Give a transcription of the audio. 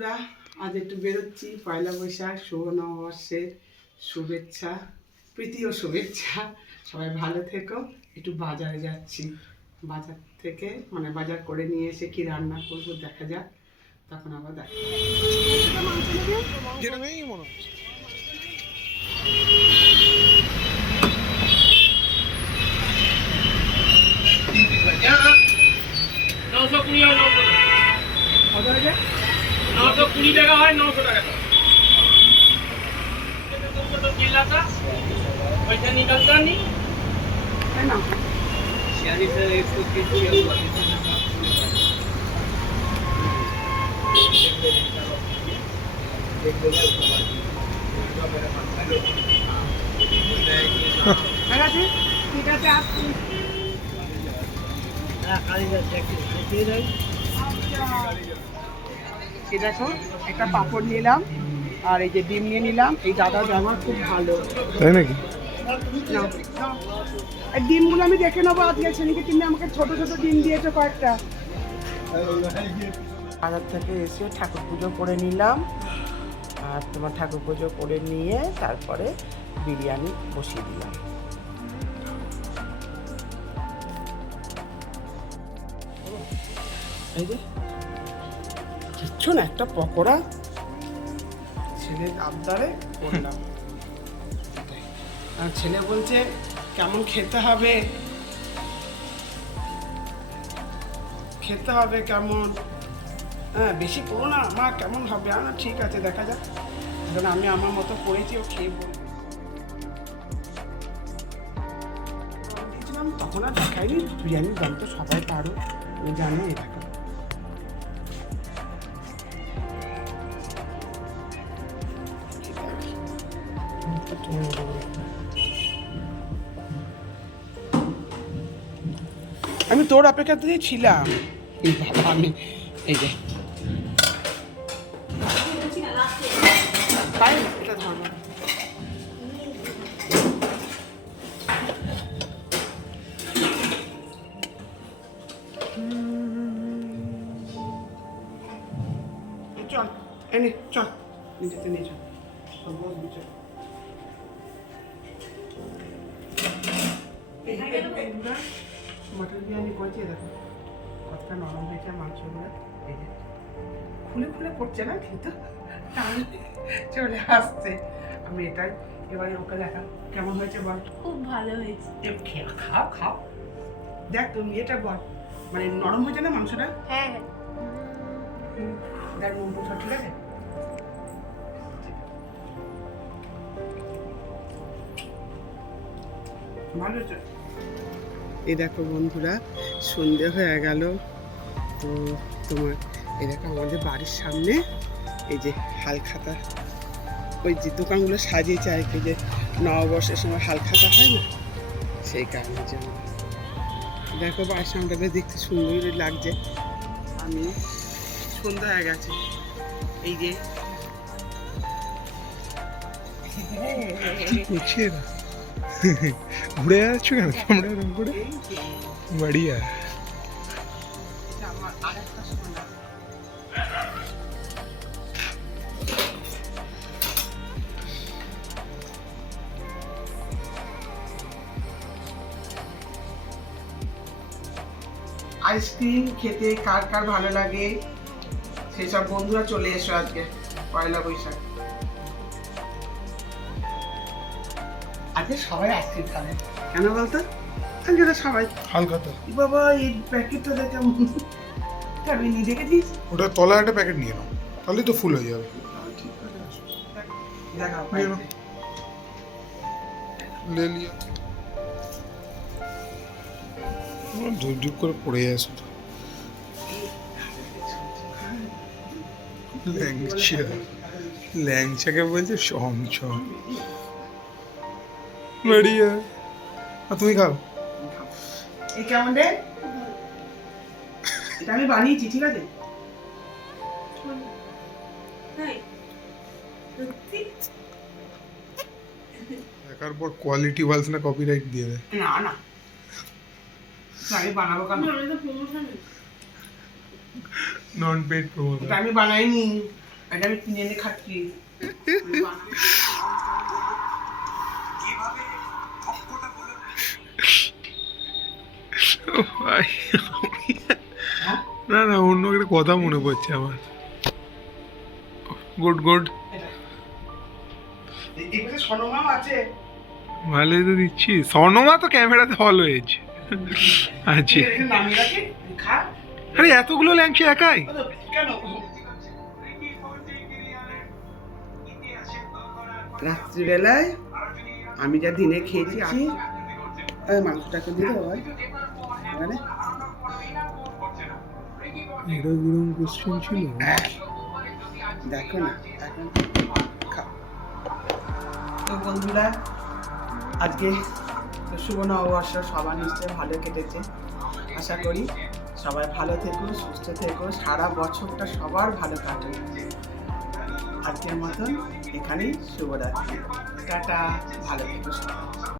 বন্ধুরা আজ একটু বেরোচ্ছি। পয়লা বৈশাখ শুভ নববর্ষের শুভেচ্ছা প্রীতি ও শুভেচ্ছা। সবাই ভালো থেকো। একটু বাজারে যাচ্ছি। বাজার থেকে মানে বাজার করে নিয়ে এসে কি রান্না করব দেখা যাক। তখন আবার দেখা হচ্ছে নশো কুড়ি হয় নশো টাকা কত হয়েছে? নশো কুড়ি টাকা হয় নশো টাকা চিল্লাটা পয়সা নিকালতা নি তাই না ঠিক আছে ঠিক আছে এই দেখো একটা পাপড় নিলাম আর এই যে ডিম নিয়ে নিলাম। এই দাদা জামা খুব ভালো। তাই নাকি? ডিমগুলো আমি দেখে নেব আজকে সেদিকে তুমি আমাকে ছোট ছোট ডিম দিয়েছ কয়েকটা। বাজার থেকে এসে ঠাকুর পুজো করে নিলাম আর তোমার ঠাকুর পুজো করে নিয়ে তারপরে বিরিয়ানি বসিয়ে দিলাম। এই যে কিচ্ছু না একটা পকোড়া ছেলের আবদারে করলাম। আর ছেলে বলছে, কেমন খেতে হবে? খেতে হবে কেমন? হ্যাঁ বেশি করো না, মা, কেমন হবে? না, ঠিক আছে, দেখা যাক। কারণ আমি আমার মতো করেছি, ও খেয়ে বলব। তখন আর দেখাইনি, বিরিয়ানির দাম তো সবাই পারো জানো, এই আমি তোর অপেক্ষা অপেক্ষাতেই ছিলাম। আমি এই যে। চল এনে চল। নিজেতে নিয়ে চল। চল, বসবি, মটর বিরিয়ানি করেছি দেখো কতটা নরম হয়েছে মাংসগুলো এই যে। খুলে খুলে পড়ছে না কিন্তু চলে আসছে। আমি এটাই এবারে ওকে দেখা কেমন হয়েছে বল? খুব ভালো হয়েছে। খাও খাও। দেখ তুমি এটা বল মানে নরম হয়েছে না মাংসটা? হ্যাঁ হ্যাঁ। দেখ সব ঠিক আছে? ভালো হয়েছে। এই দেখো বন্ধুরা সন্ধে হয়ে গেল। তো তোমার এই দেখো আমাদের বাড়ির সামনে এই যে হালখাতা ওই যে দোকানগুলো সাজিয়েছে আর কি যে নববর্ষের সময় হালখাতা হয় না? সেই কারণের জন্য। দেখো বাড়ির সামনেটা বেশ দেখতে সুন্দরই লাগছে। আমি সন্ধ্যা হয়ে গেছে। এই যে বুঝছে না ঘুরে যাচ্ছ কেন? তোমরা এরকম করে? বাড়িয়া। আইসক্রিম খেতে কার কার ভালো লাগে? সেসব বন্ধুরা চলে এসো আজকে, পয়লা বৈশাখ। আজকে সবাই আইসক্রিম খাবে কেন বলতো? আজকে তো সবাই। হালকা তো বাবা এই প্যাকেটটা দেখে খাবি নি দেখেছিস ওটা তলা একটা প্যাকেট নিয়ে নাও তাহলেই তো ফুল হয়ে যাবে। দেখাও নিয়ে করে পড়ে যায় শুধু। ল্যাংচা। ল্যাংচাকে বলছে সমছম বাড়িয়া আর তুমি খাও। এই কেমন রে এটা আমি বানিয়েছি ঠিক আছে? সত্যি? দেখার পর কোয়ালিটি ওয়ালস না কপিরাইট দিয়ে দেয়। না না। এটা আমি বানাবো কেন? এটা। নন পেড এটা আমি বানাইনি। এটা আমি কিনে এনে খাচ্ছি। না না, অন্য একটা কথা মনে পড়ছে আমার। Good good. ভালোই তো দিচ্ছি। স্বর্ণমা তো ক্যামেরাতে আছে নামিয়ে রাখি খা আরে, এতগুলো ল্যাংচি একাই? রাত্রিবেলায় আমি যা দিনে খেয়েছি মাংসটাকে দিয়ে দেবো ভাই মানে এটা কীরকম কোশ্চেন ছিল দেখো না এখন তো বন্ধুরা আজকে শুভ নববর্ষ সবার নিশ্চয়ই ভালো কেটেছে। আশা করি সবাই ভালো থেকো সুস্থ থেকো। সারা বছরটা সবার ভালো কাটে আজকের মতন এখানেই শুভরাত্রি। টাটা ভালো থেকো সবাই।